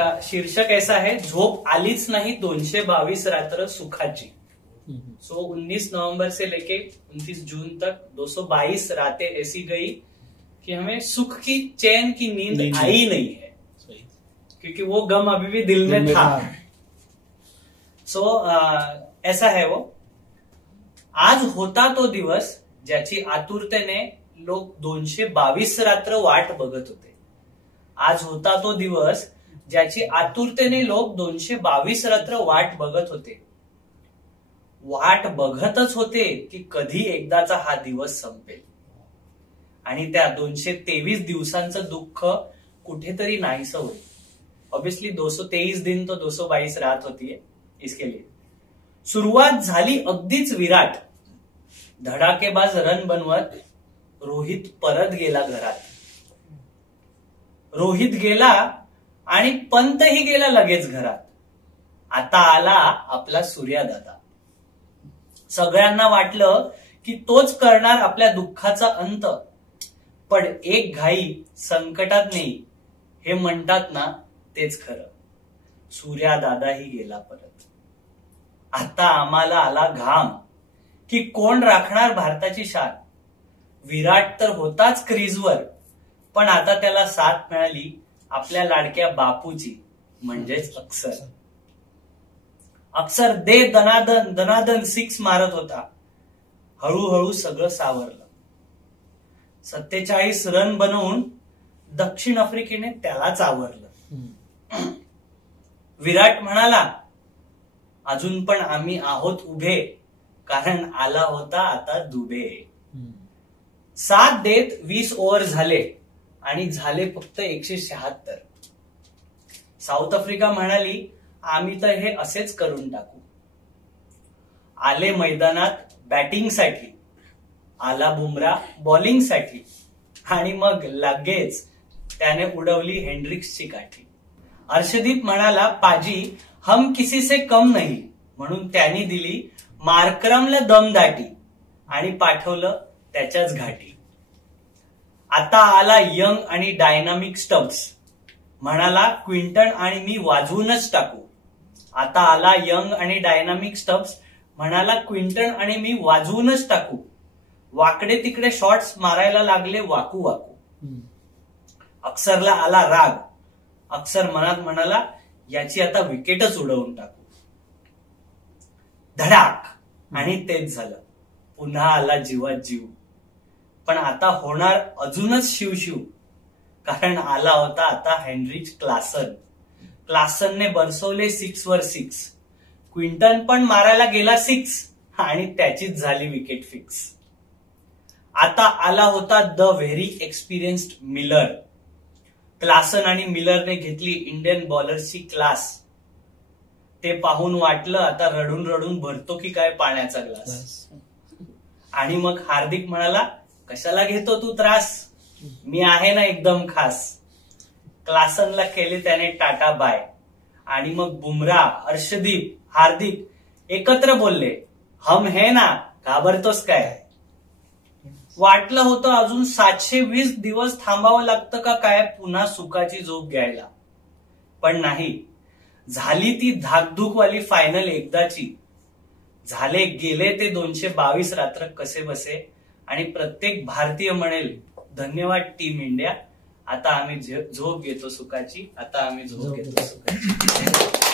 इसका शीर्षक ऐसा है, झोप आलीच नहीं 222 रात्र सुखाची। सो 19 नवंबर से लेके 29 जून तक 222 रातें ऐसी गई कि हमें सुख की चैन की नींद आई नहीं है, क्योंकि वो गम अभी भी दिल में था। सो ऐसा है वो। आज होता तो दिवस ज्याची आतुरतेने लोक 222 रात्र वाट बघत होते। आज होता तो दिवस ज्याची आतुरतेने लोक 222 रात्र वाट बघत होते। वाट बघतच होते की कधी एकदाचा हा दिवस संपेल आणि त्या 223 दिवसांचं दुःख कुठेतरी नाहीसं होईल। ऑब्वियसली 223 दिन तो 222 रात होती है इसके लिए। सुरुवात झाली अगदीच विराट, धडाकेबाज रन बनवत रोहित परत गेला घरात। रोहित गेला आणि पंतही गेला लगेच घरात। आता आला आपला सूर्यादादा। सगळ्यांना वाटलं की तोच करणार आपल्या दुःखाचा अंत, पण एक घाई संकटात नाही हे म्हणतात ना, तेच खरं। सूर्यादादाही गेला परत। आता आम्हाला आला घाम की कोण राखणार भारताची शान। विराट तर होताच क्रीजवर, पण आता त्याला साथ मिळाली आपल्या लाडक्या बापूची, म्हणजेच अक्षर। अक्षर दे दनादन दनादन सिक्स मारत होता। हळूहळू सगळं सावरलं। 47 रन बनवून दक्षिण आफ्रिकेने त्यालाच आवरलं। विराट म्हणाला, अजून पण आम्ही आहोत उभे, कारण आला होता आता दुबे। 7 देत 20 ओव्हर झाले आणि झाले फक्त 176। साऊथ आफ्रिका म्हणाली, आम्ही तर हे असेच करून टाकू। आले मैदानात बॅटिंगसाठी, आला बुमरा बॉलिंगसाठी, आणि मग लगेच त्याने उडवली हेनड्रिक्सची काठी। अर्शदीप म्हणाला, पाजी हम किसी से कम नहीं, म्हणून त्यांनी दिली मार्करमला दमदाटी आणि पाठवलं त्याच्याच घाटी। आता आला यंग आणि डायनामिक स्टब्स, म्हणाला क्विंटन आणि मी वाजवूनच टाकू। आता आला यंग आणि डायनामिक स्टब्स, म्हणाला क्विंटन आणि मी वाजवूनच टाकू। वाकडे तिकडे शॉट्स मारायला लागले वाकू वाकू। अक्षरला आला राग। अक्षर मनात म्हणाला, याची आता विकेटच उडवून टाकू। धडाक, आणि तेच झालं। पुन्हा आला जीवात जीव, पण आता होणार अजूनच शिवशिव, कारण आला होता आता हेनरिच क्लासन। क्लासनने बरसवले 6 वर 6। क्विंटन पण मारायला गेला 6 आणि त्याचीच झाली विकेट फिक्स। आता आला होता the very experienced Miller. Klaasen आणि मिलरने घेतली इंडियन बॉलरची क्लास। ते पाहून वाटलं आता रडून रडून भरतो की काय पाण्याचा ग्लास। आणि मग हार्दिक म्हणाला, कशाला घेतो तू त्रास, मी आहे ना एकदम खास। क्लासनला केले त्याने टाटा बाय, आणि मग बुमरा, अर्शदीप, हार्दिक एकत्र बोलले, हम है ना, घाबरतोस काय। वाटलं होतं अजून 720 दिवस थांबावं लागतं का काय पुन्हा सुखाची झोप घ्यायला, पण नाही। झाली ती धाकधूकवाली फायनल एकदाची। झाले गेले ते 222 रात्र कसे बसे, आणि प्रत्येक भारतीय म्हणेल, धन्यवाद टीम इंडिया, आता आम्ही झोप घेतो सुखाची, आता आम्ही झोप घेतो सुखाची।